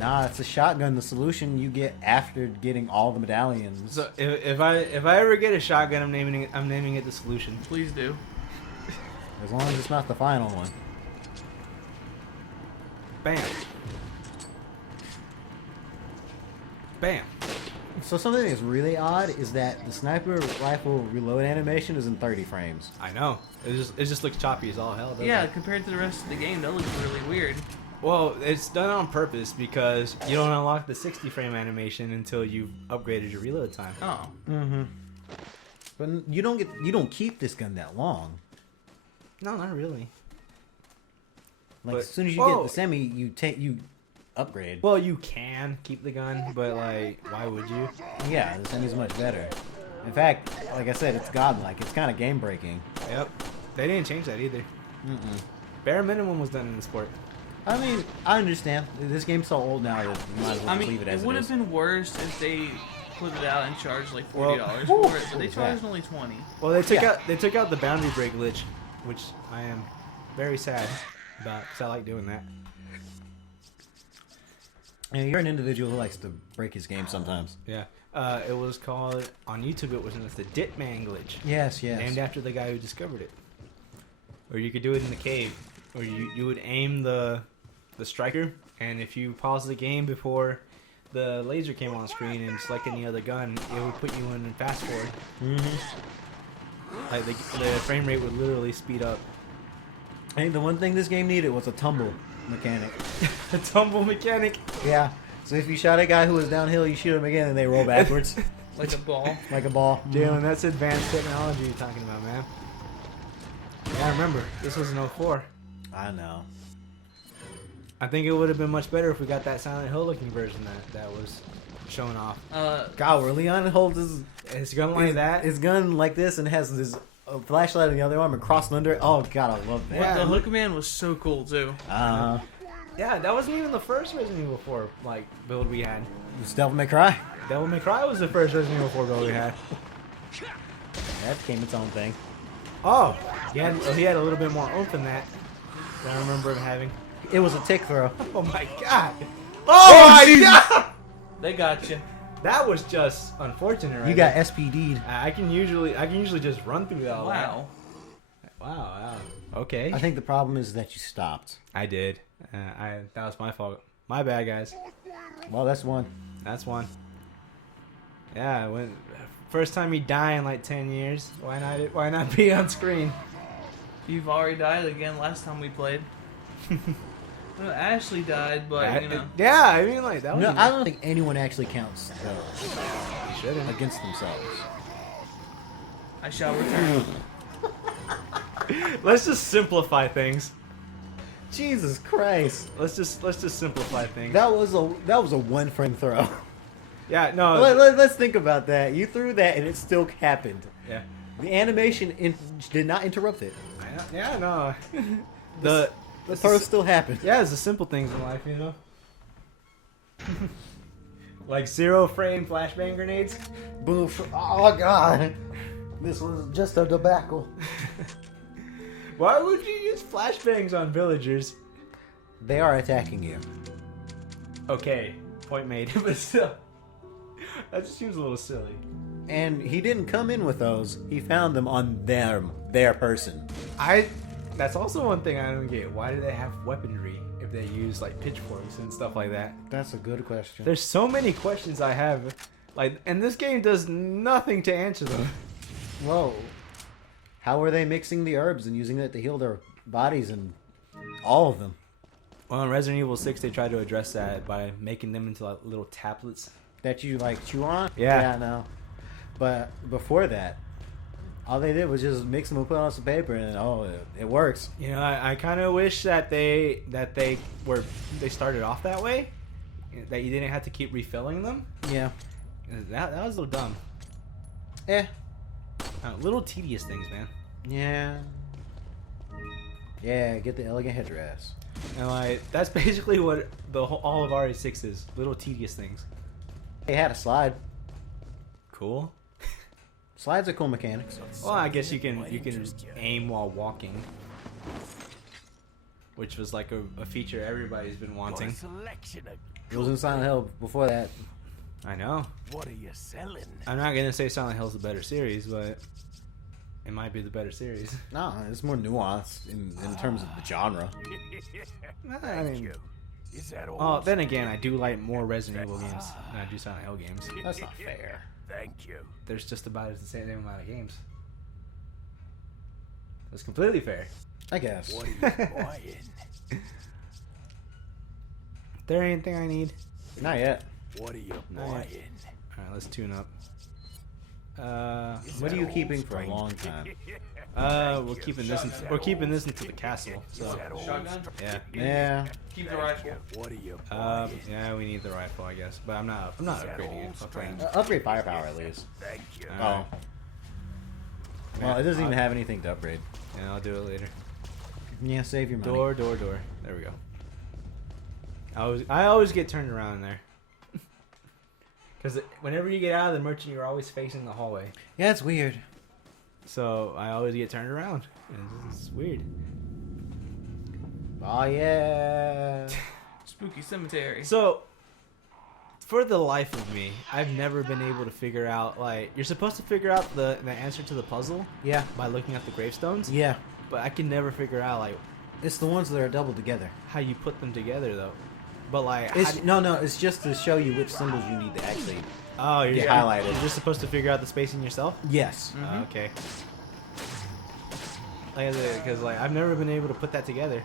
Nah, it's a shotgun. The solution you get after getting all the medallions. So if I ever get a shotgun, I'm naming it the solution. Please do. As long as it's not the final one. Bam. Bam. So something that's really odd is that the sniper rifle reload animation is in 30 frames. I know. It just looks choppy as all hell. Doesn't Yeah, it? compared to the rest of the game, that looks really weird. Well, it's done on purpose because you don't unlock the 60 frame animation until you've upgraded your reload time. Oh. Mm-hmm. But you don't keep this gun that long. No, not really. Like But- as soon as you Whoa. get the semi, you upgrade. Well, you can keep the gun, but like, why would you? Yeah, the semi's much better. In fact, like I said, it's godlike. It's kind of game breaking. Yep. They didn't change that either. Mm-mm. Bare minimum was done in the sport. I mean, I understand. This game's so old now that you might as well I just mean, leave it it as would it have is. been worse if they put it out and charged like $40 Well, for it, but they who's charged that? only $20. Well, Yeah. they took out the boundary break glitch, which I am very sad about because I like doing that. And you're an individual who likes to break his game sometimes. Yeah. It was called on YouTube. It was known as the Ditman glitch, Yes, yes. named after the guy who discovered it. Or you could do it in the cave, or you would aim the striker, and if you pause the game before the laser came on screen and select any other gun, it would put you in fast forward. Mm-hmm. Like the frame rate would literally speed up. I think the one thing this game needed was a tumble mechanic. A tumble mechanic. Yeah. So if you shot a guy who was downhill, you shoot him again, and they roll backwards Like a ball. like a ball. Jalen, that's advanced technology you're talking about, man. Yeah, remember, this was in 04. I know. I think it would have been much better if we got that Silent Hill looking version that was showing off. God, where Leon holds It's gun like that. his gun like this and has his flashlight in the other arm and crossed under it. Oh God, I love that. Yeah. The Hook Man was so cool too. Yeah, that wasn't even the first Resident Evil 4 like build we had. It's Devil May Cry. Devil May Cry was the first Resident Evil 4 build we had. That became its own thing. Oh, he had a little bit more oomph than that than I remember him having. It was a tick throw. Oh my god! Oh my god! They got you. That was just unfortunate, right? You got there. SPD'd. I can usually just run through that. Wow. Wow. Okay. I think the problem is that you stopped. I did. That was my fault. My bad, guys. Well, that's one. That's one. Yeah, first time you die in like 10 years. Why not be on screen? You've already died again last time we played. Well, Ashley died, but you know. Yeah, I mean like that was. No, I don't think anyone actually counts You shouldn't. against themselves. I shall return. Let's just simplify things. Jesus Christ. Let's just simplify things. That was a one frame throw. Yeah, no. Let's think about that. You threw that and it still happened. Yeah. The animation did not interrupt it. Yeah, no. The throw still happened. Yeah, it's the simple things in life, you know. Like 0 frame flashbang grenades. Boof. Oh God. This was just a debacle. Why would you use flashbangs on villagers? They are attacking you. Okay, point made, but still, that just seems a little silly. And he didn't come in with those. He found them on their person. That's also one thing I don't get. Why do they have weaponry if they use like pitchforks and stuff like that? That's a good question. There's so many questions I have, like, and this game does nothing to answer them. Whoa. How are they mixing the herbs and using it to heal their bodies and all of them? Well, in Resident Evil 6, they tried to address that by making them into like little tablets. That you like chew on? Yeah. Yeah, no. But before that, all they did was just mix them and put on some paper and it works. You know, I kind of wish that they started off that way, that you didn't have to keep refilling them. Yeah. That was a little dumb. Eh. Little tedious things, man. Yeah. Yeah, get the elegant headdress. And like that's basically what all of RE6 is. Little tedious things. They had a slide. Cool. Slides are cool mechanics. Well, I guess you can aim while walking, which was like a feature everybody's been wanting. It was in Silent Hill before that. I know. What are you selling? I'm not gonna say Silent Hill's the better series, but it might be the better series. No, it's more nuanced in terms of the genre. I mean, you. Is that all? well, then again, I do like more Resident Evil games than I do Silent Hill games. That's not fair. Thank you. There's just about the same amount of games. That's completely fair. I guess. What are you buying? There ain't anything I need. Not yet. What are you Not buying? Alright, let's tune up. What are you keeping for a long time? We're keeping this. We're keeping this into the castle. So Shotgun? yeah. Yeah. Keep the rifle. What are you buying? Yeah, we need the rifle, I guess. But I'm not upgrading it. Fuck that. Upgrade firepower at least. Thank you. Alright. Oh. Well, it doesn't even have anything to upgrade. Yeah, I'll do it later. Yeah, save your money. Door. There we go. I always get turned around in there. Because whenever you get out of the merchant, you're always facing the hallway. Yeah, it's weird. So I always get turned around. It's weird. Oh yeah. Spooky cemetery. So, for the life of me, I've never been able to figure out, like, you're supposed to figure out the answer to the puzzle Yeah. by looking at the gravestones. Yeah. But I can never figure out, like, It's the ones that are doubled together. how you put them together, though. But, like, No. It's just to show you which symbols you need to actually. oh, you're get highlighted. You're just supposed to figure out the spacing yourself? Yes. Okay. Because like I've never been able to put that together,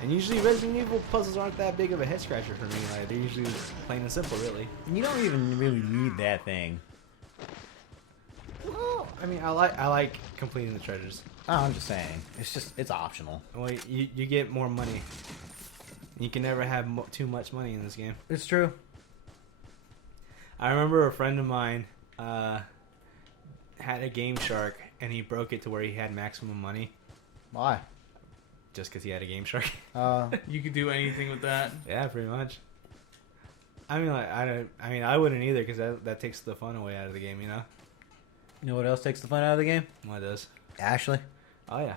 and usually Resident Evil puzzles aren't that big of a head scratcher for me. Like they're usually plain and simple, really. You don't even really need that thing. Well, I mean, I like completing the treasures. Oh, I'm just saying. It's optional. Well, you get more money. You can never have too much money in this game. It's true. I remember a friend of mine had a Game Shark, and he broke it to where he had maximum money. Why? Just because he had a Game Shark. You could do anything with that. Yeah, pretty much. I mean, like I wouldn't either, because that takes the fun away out of the game, you know. You know what else takes the fun out of the game? What does? Ashley. Oh yeah.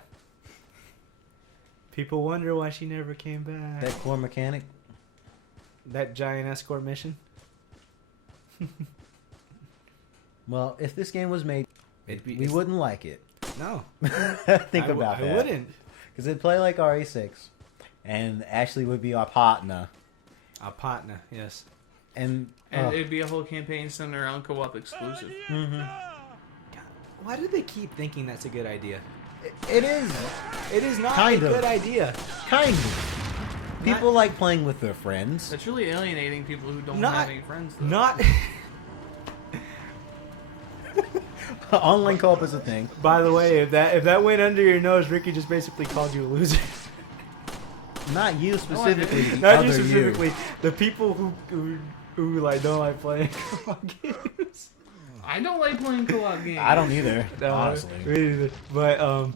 People wonder why she never came back. That core mechanic. That giant escort mission. Well, if this game was made, we it's- wouldn't like it. No. Think about that. I wouldn't. Because it'd play like RE6, and Ashley would be our partner. Our partner, yes. And It'd be a whole campaign centered around co-op exclusive. God, why do they keep thinking that's a good idea? it is It is not Kind a of. good idea. kind of. People like playing with their friends. That's really alienating people who don't Not- have any friends. Though. Not. Online co-op is a thing. By the way, if that went under your nose, Ricky just basically called you a loser. Not you specifically. the Not other you specifically. You. The people who like don't like playing games. I don't like playing co-op games. I don't either. No, honestly. me neither. But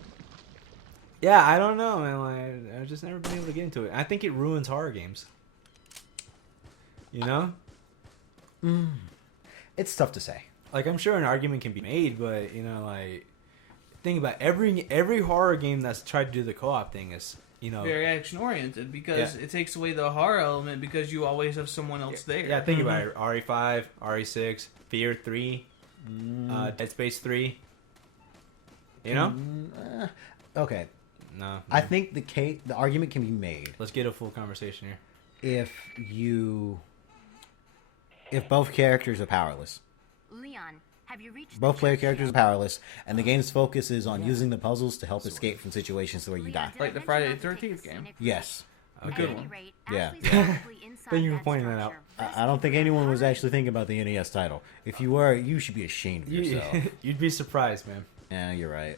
yeah, I don't know, man. Like, I've just never been able to get into it. I think it ruins horror games. You know, It's tough to say. like I'm sure an argument can be made, but you know, like think about every horror game that's tried to do the co-op thing is, you know, Very action oriented because it takes away the horror element because you always have someone else there. yeah. Think about it: RE5, RE6, Fear 3, Dead Space 3. You know? Okay. No. I think the argument can be made Let's get a full conversation here. if both characters are powerless. Leon, have you reached Both the player church characters are yet? powerless, and the game's focus is on using the puzzles to help escape from situations where you die. Leon, did I Like the mention Friday not the to take 13th the game? scenic Yes. route? good At one. any rate, Yeah. Ashley's probably inside Thank you for that pointing that out. structure. I don't think anyone was actually thinking about the NES title. If you were, you should be ashamed of yourself. You'd be surprised, man. Yeah, you're right.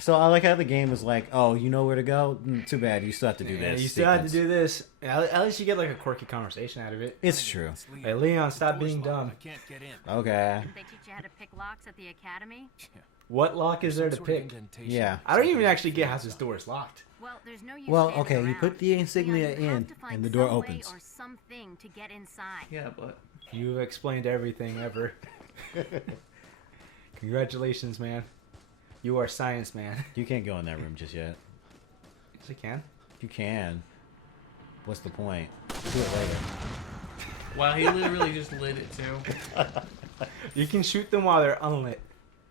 So I like how the game is like, oh, you know where to go? Too bad, you still have to do Yeah, this. you still have to sequence. do this. At least you get like a quirky conversation out of it. It's true. Hey, Leon, stop being dumb. I can't get in. Okay. Didn't they teach you how to pick locks at the academy? What lock is there to Some sort of pick? indentation. Yeah. I don't even actually get how this door is locked. Well, there's no use Well, standing okay, you around. put the insignia Leon, you have in, to find and the door some way opens. or something to get inside. Yeah, but You've explained everything ever. Congratulations, man. You are science, man. You can't go in that room just yet. Yes, I can. You can. What's the point? Do it later. Wow, he literally just lit it too. You can shoot them while they're unlit,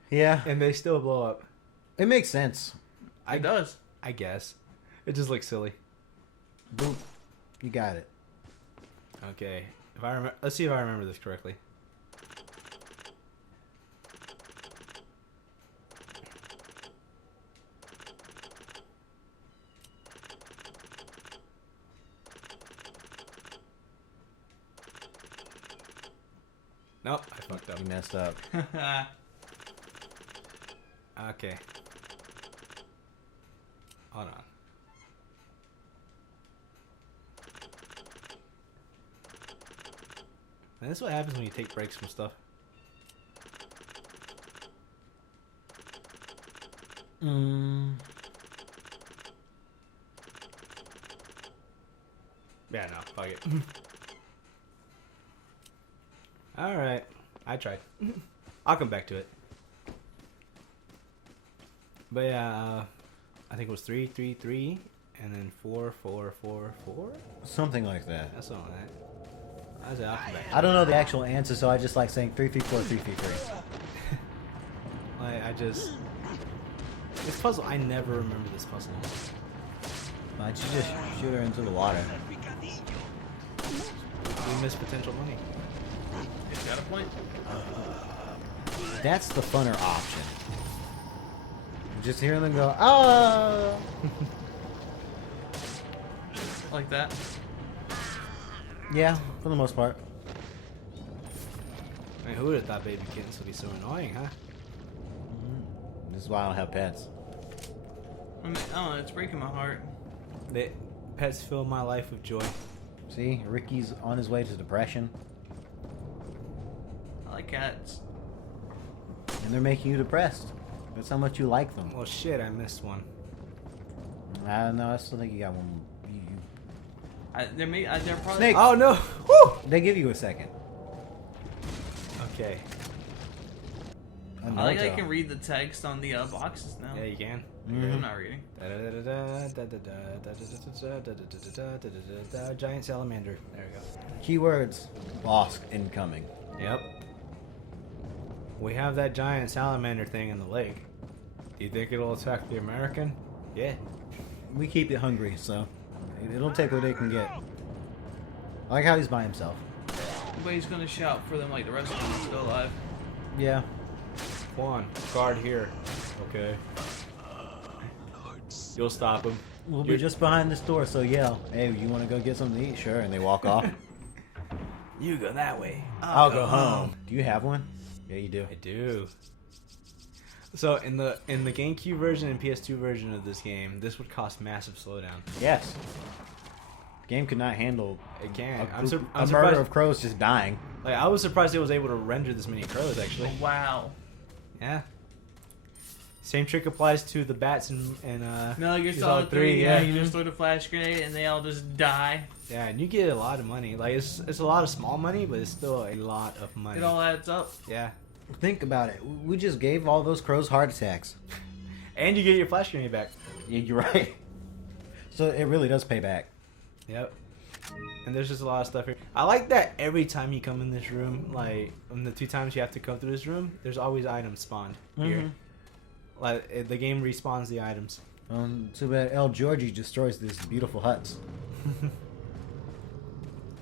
Yeah, and they still blow up. it makes sense. It does. I guess. It just looks silly. Boop. You got it. Okay. If I remember, let's see if I remember this correctly. Nope, I fucked up. You messed up. Okay. Hold on. And this is what happens when you take breaks from stuff. Yeah, no, fuck it. Alright. I tried. I'll come back to it. But yeah, I think it was 3, 3, 3, and then 4, 4, 4, 4? Something like that. That's something like that. I said I'll come back. I don't know the actual answer, so I just like saying 3, 3, 4, 3, 3, 3. Like, I just... This puzzle, I never remember this puzzle. Why don't you just shoot her into the water? We missed potential money. He's got a point. That's the funner option. Just hearing them go, oh! Like that. Yeah, for the most part. I mean, who would have thought baby kittens would be so annoying, huh? This is why I don't have pets. I mean, I don't know, it's breaking my heart. Pets fill my life with joy. See, Ricky's on his way to depression, I like cats. and they're making you depressed. That's how much you like them. Well, shit, I missed one. I don't know, I still think you got one. They're probably... Snake! Oh, no! Woo! They give you a second. Okay. A I like I Naruto. can read the text on the boxes now. Yeah, you can. I'm not reading. Giant salamander. There we go. Keywords. Boss incoming. Yep. We have that giant salamander thing in the lake. Do you think it'll attack the American? Yeah. We keep it hungry, so it'll take what it can get. I like how he's by himself. Everybody's gonna shout for them like the rest of them are still alive. Yeah. Come on, guard here. Okay. You'll stop him. We'll be just behind this door, so yell, hey, you want to go get something to eat? Sure, and they walk off. You go that way. I'll go home. Do you have one? Yeah, you do. I do. So in the GameCube version and PS2 version of this game, this would cost massive slowdown. Yes. Game could not handle It can. a, I'm group, surprised. murder of crows just dying. Like I was surprised it was able to render this many crows. Actually. Oh, wow. Yeah. Same trick applies to the bats and Metal Gear Solid Solid 3, 3, yeah, yeah. you just throw the flash grenade and they all just die. yeah, and you get a lot of money. Like it's a lot of small money, but it's still a lot of money. It all adds up. Yeah. Think about it. We just gave all those crows heart attacks. And you get your flash grenade back. Yeah, you're right. So it really does pay back. Yep. And there's just a lot of stuff here. I like that every time you come in this room, like in the 2 times you have to come through this room, there's always items spawned here. Like the game respawns the items. Too bad El Georgie destroys these beautiful huts.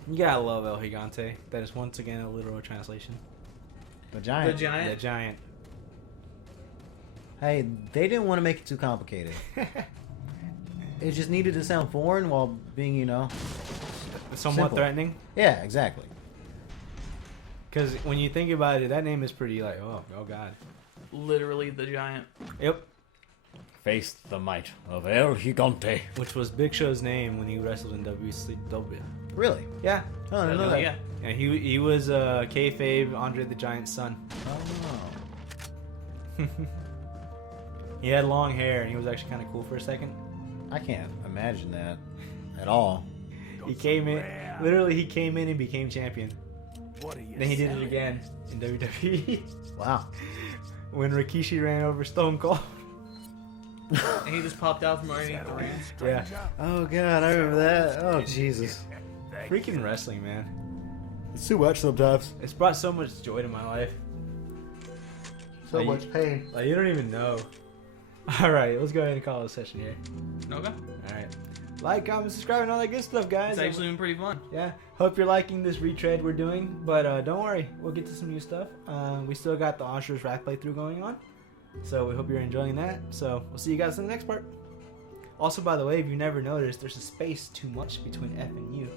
You gotta love El Gigante. That is once again a literal translation. The giant. The giant. The giant. Hey, they didn't want to make it too complicated. It just needed to sound foreign while being, you know... Somewhat simple. threatening. Yeah, exactly. Because when you think about it, that name is pretty like, oh god. Literally the giant. Yep. Face the might of El Gigante. Which was Big Show's name when he wrestled in WCW. Really? Yeah. Oh, I didn't know that. Yeah. And he was kayfabe Andre the Giant's son. Oh. He had long hair and he was actually kind of cool for a second. I can't imagine that at all. He came in, literally he came in and became champion. What are you Then he did it selling? again in WWE Wow. when Rikishi ran over Stone Cold. And he just popped out from underneath the ring. Yeah. Oh god, I remember that. Oh Jesus. Thank Freaking wrestling, man. It's too much sometimes. It's brought so much joy to my life. So Like, much pain. Like, you don't even know. Alright, let's go ahead and call it a session here. Okay. Alright. Like, comment, subscribe, and all that good stuff, guys. It's actually been pretty fun. Yeah. Hope you're liking this retread we're doing. But don't worry. We'll get to some new stuff. We still got the Osher's Rack playthrough going on. So we hope you're enjoying that. So we'll see you guys in the next part. Also, by the way, if you never noticed, there's a space too much between F and U.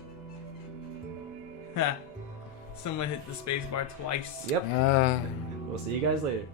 Ha. Someone hit the space bar twice. Yep. We'll see you guys later.